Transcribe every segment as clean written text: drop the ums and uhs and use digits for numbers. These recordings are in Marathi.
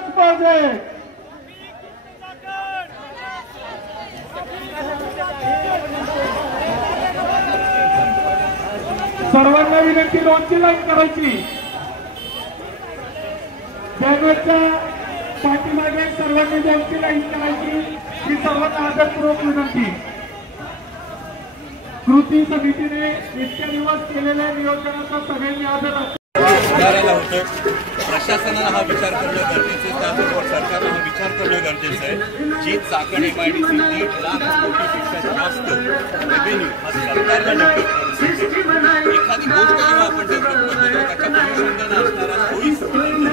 झालंच पाहिजे। सर्वांना विनंती 2ची लाईन करायची। बॅनरच्या पाठीमागे सर्वांनी 2ची लाईन करायची ही सर्वांना आदरपूर्वक विनंती। कृती समितीने इतक्या दिवस केलेल्या नियोजनाचा सगळ्यांनी आदर सुधारायला होतं। प्रशासनाला हा विचार करणं गरजेचं आहे, त्याचबरोबर सरकारला हा विचार करणं गरजेचं आहे। जी चाकण MIDC 1.5 लाख कोटीपेक्षा जास्त रेव्हेन्यू हा सरकारला निघतो। एखादी गोष्ट जेव्हा आपण डेव्हलप करतो त्याच्या अनुषंगाने असणारा सोयी सुविधा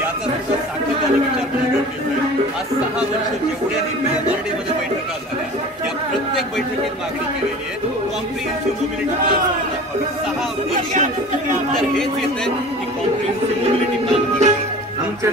याचा सुद्धा सातत्याने विचार करणं गरजेचं आहे। आज 6 वर्ष जेवढ्याही PMRD मध्ये बैठका झाल्या या प्रत्येक बैठकीत मागणी केलेली आहे कॉम्प्रिहेन्सिव्ह मोबिलिटी प्लॅन। 6 वर्ष तर हेच येत आहे की कॉम्प्रिहेन्सिव्ह मोबिलिटी प्लॅन आमच्या